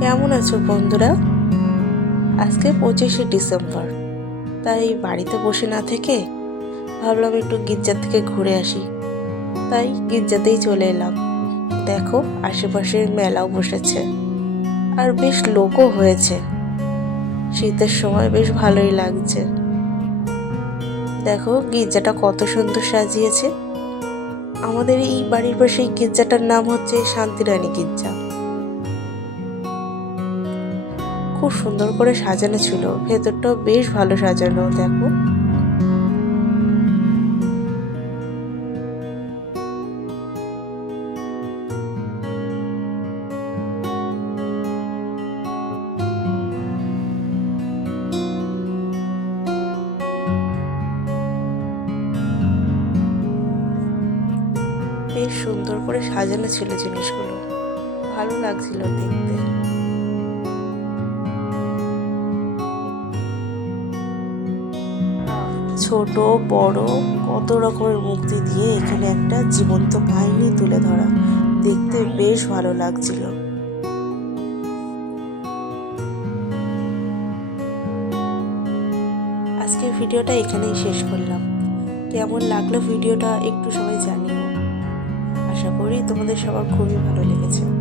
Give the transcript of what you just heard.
কেমন আছো বন্ধুরা? আজকে 25শে ডিসেম্বর, তাই বাড়িতে বসে না থেকে ভাবলাম একটু গির্জা থেকে ঘুরে আসি। তাই গির্জাতেই চলে এলাম। দেখো, আশেপাশে মেলাও বসেছে আর বেশ লোকও হয়েছে। শীতের সময় বেশ ভালোই লাগছে। দেখো গির্জাটা কত সুন্দর সাজিয়েছে। আমাদের এই বাড়ির পাশে এই গির্জাটার নাম হচ্ছে শান্তিরানী গির্জা। খুব সুন্দর করে সাজানো ছিল, ভেতরটাও বেশ ভালো সাজানো। দেখো, বেশ সুন্দর করে সাজানো ছিল জিনিসগুলো, ভালো লাগছিল দেখতে। ছোট বড় কত রকমের মূর্তি দিয়ে এখানে একটা জীবন্ত কাহিনী তুলে ধরা, দেখতে বেশ ভালো লাগছিল। আজকের ভিডিওটা এখানেই শেষ করলাম। কেমন লাগলো ভিডিওটা একটু সবাই জানিও। আশা করি তোমাদের সবার খুবই ভালো লেগেছে।